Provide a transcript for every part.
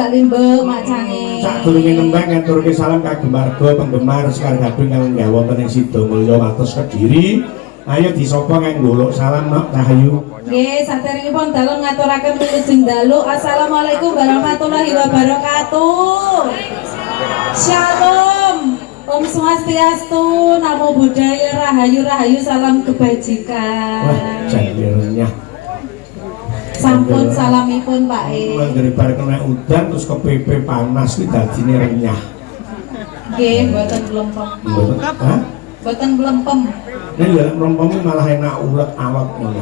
Mbak Limbo macange. Sadurunge nembang ngaturke salam kagem marga penggemar Sekar Gading kang nggawoten ing Sidomulya wates Kediri. Ayo disapa nganggo golek salam nok Rahayu. Nggih, saderengipun dalu ngaturaken wilujeng dalu. Assalamualaikum warahmatullahi wabarakatuh. Shalom. Om Swastiastu, Namo Buddhaya, Rahayu salam kebajikan. Wah, jalirnya. Sampun salamipun Pak E. Manggere bar kena udan terus kepepe panas ki dadine renyah. Nggih, mboten blempem. Mboten. Hah? Mboten blempem. Nek ya mrompong malah enak ulet awak ngono.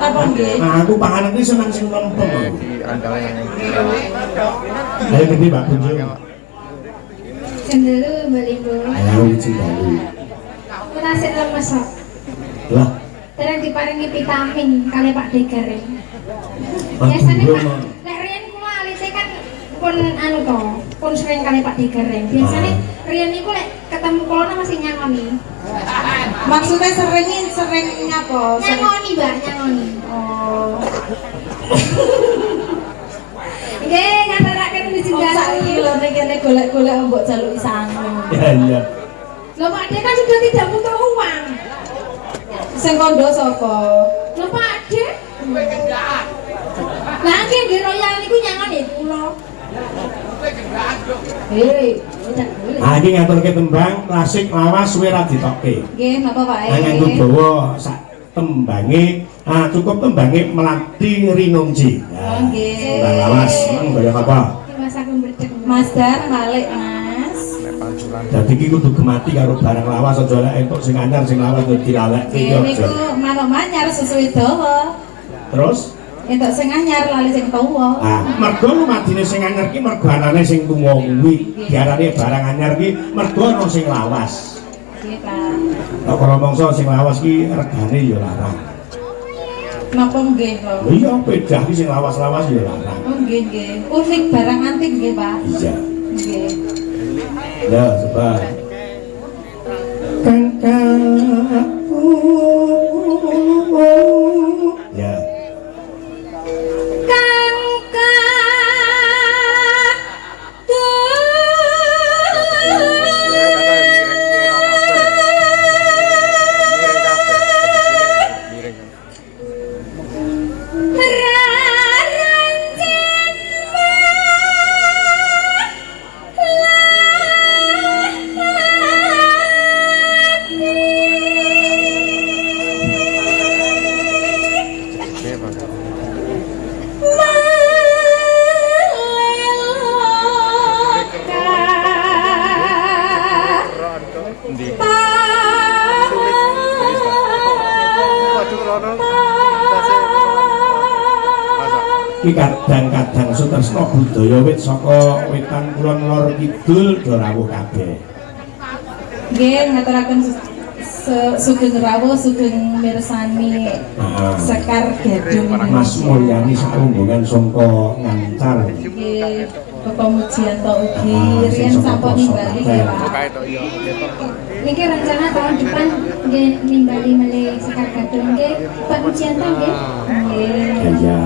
Napa nggih? Nah, aku panganan iki seneng sing mrompong. Di andale yang Ayo gede Mbak Kunjung. Cendalu Mbalibu. Ayo Cindalu. Menasik lemes kok. Lah, Terus diparingi vitamin kali Pak Degar. Pak Biasanya Guru, Pak, Mak. nek riyen kula alise kan pun anu to, pun sering kali Pak Degar. Biasanya riyen niku lek ketemu kula masih nyangoni. Maksudnya sering apa? Nyangoni, Mbak, nyangoni. Oh. Nggih, ngaturaken wiji Wong saiki dalu. lho ning kene golek-golek mbok jaluki sangu. Ya iya. Loh Pak De kan sudah tidak butuh uang. Sing kandha sapa? Loh Pak De. Lah nggih royal niku nyangoni kula. Tidak boleh. Ah iki ngaturke tembang klasik lawas suwe ra ditokke. Nggih, napa Pak E? Nganggo dawa sak tembange, cukup tembange Melati Rinongji. Oh, nggih. Tembang lawas, kaya apa? Mas aku berdek. Mas Dar balik, Mas. pancuran. Dadi iki kudu gemati karo barang lawas aja lek entuk sing anyar sing lawas kudu dilalek iki Nggih, niku aja. manuk manyar sesuai dawa. Terus Entuk sing anyar lali sing tuwa. mergo lumadine sing anyar ki mergo anane sing tuwa kuwi. Diarani barang anyar ki mergo ana sing lawas. Nggih, Pak. Nek kalau mongso sing lawas ki regane ya larang. Napa nggih kok? Lha iya pedah ki sing lawas-lawas ya larang. Oh nggih nggih. Unik barang antik nggih, Pak. Iya. Nggih. Ya, coba. Kakakku. Ya. Iki kadang-kadang sutresna budaya wit saka wetan kulon lor kidul do rawuh kabeh. Nggih, ngaturaken sugeng rawuh sugeng mirsani Sekar Gading. Mas Mulyani sarombongan saka Ngancar. Nggih, Bapak Mujianto ugi riyen sampun nimbali nggih, Pak. Niki rencana tahun depan nggih nimbali malih Sekar Gading nggih Pak Mujianto nggih. Nggih. Ya.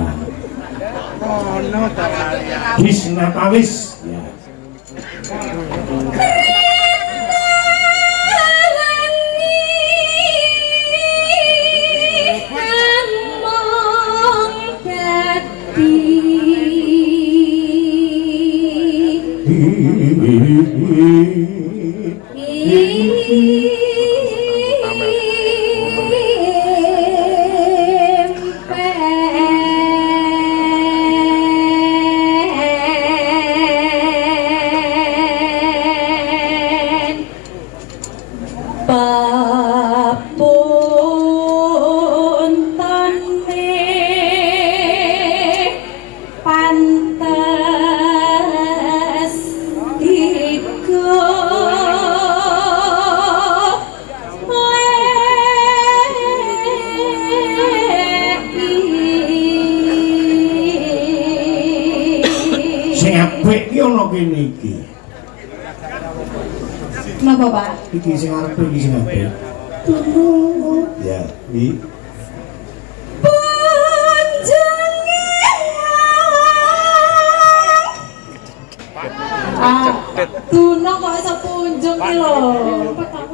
Disnatalis. Ya. Sing apik ki ana kene iki. Napa, Pak? Iki sing arep iki sing apik. Ya, iki iki lho.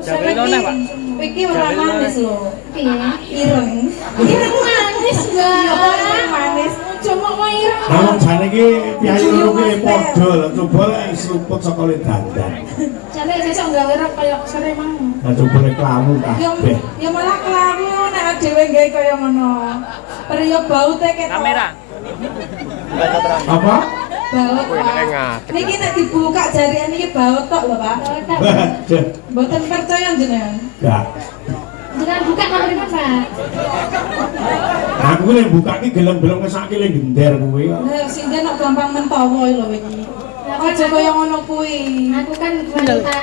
Jabe neh, Pak. Iki ora manis lho. Piye? Ireng. Ireng manis, Mbak. Ya kok ireng manis. Cuma mau ireng. Nah, jane iki piyayi loro kuwi padha lho, coba lek seruput saka le dandan. Jane sesuk gawe rok kaya sore mang. Nah, coba lek klawu Ya kabeh. ya malah kelawu nek dhewe gawe kaya ngono. Priyo baute ketok. Kamera. Apa? Baut. Pak. Niki nek dibuka jarian iki baut tok lho, Pak. Waduh, Mboten percaya jenengan. enggak. Jangan buka nomor lima, Pak. Aku lek buka iki gelem-gelem ngesake le gender kuwi kok. Lah sing kok gampang mentawa lho iki. Aja kaya ngono kuwi. Aku kan wanita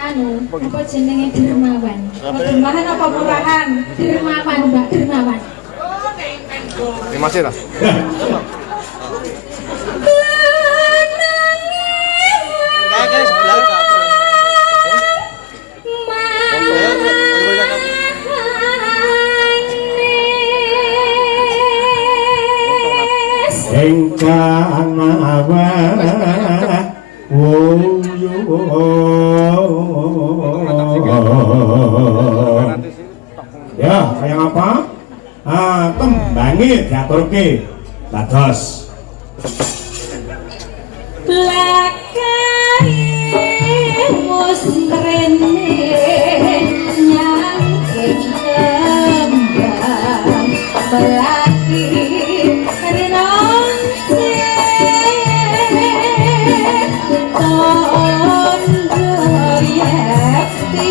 apa jenenge dermawan. Dermahan apa murahan? Dermawan, Mbak, dermawan. Ini masih lah. Kayak sebelah Engkang mawa ya, kayak apa? Tembangi diaturke. Dados. Lakai musrene nyang kembang belaki renonse tondo yakti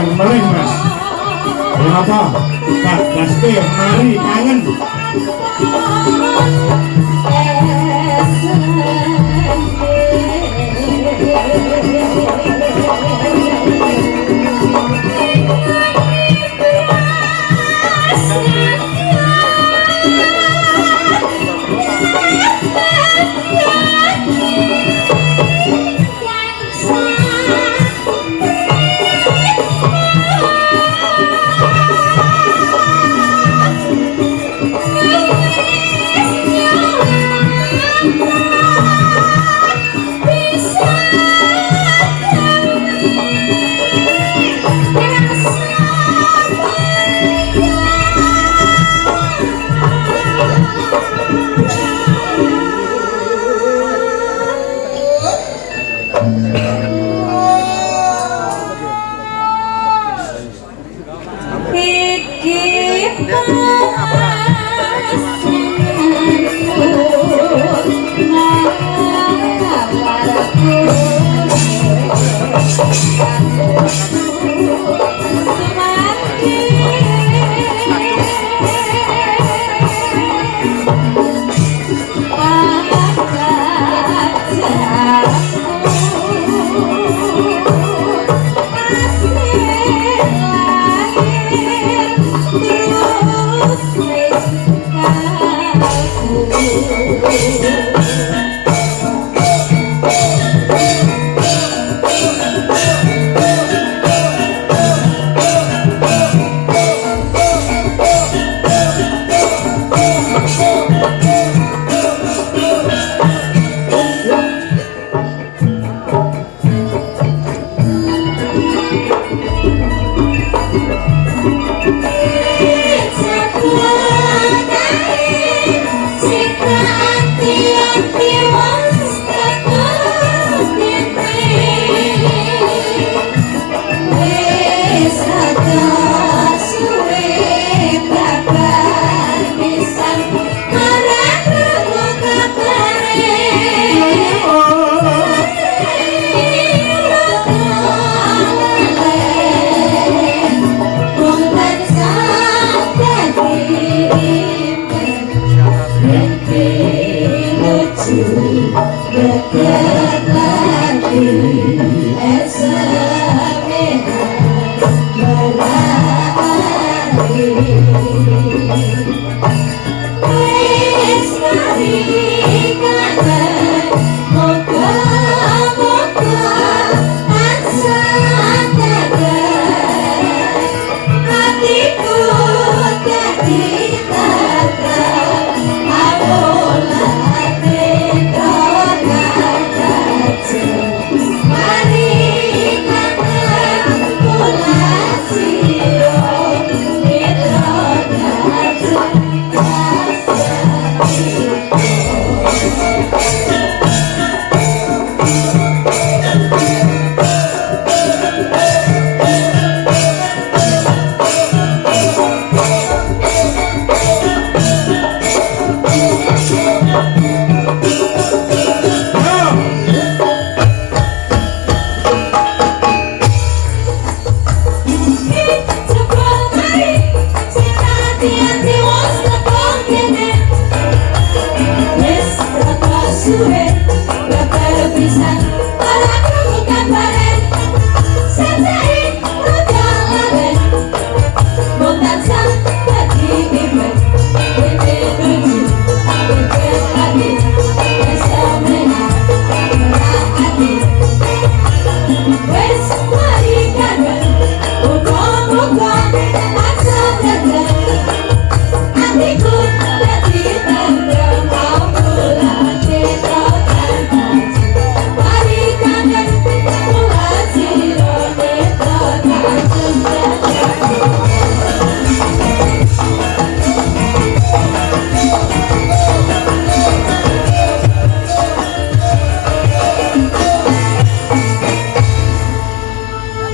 Tenang meneh Mas. Ya apa? Gaske mari kangen.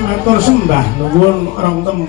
Matur sembah nuwun rong tem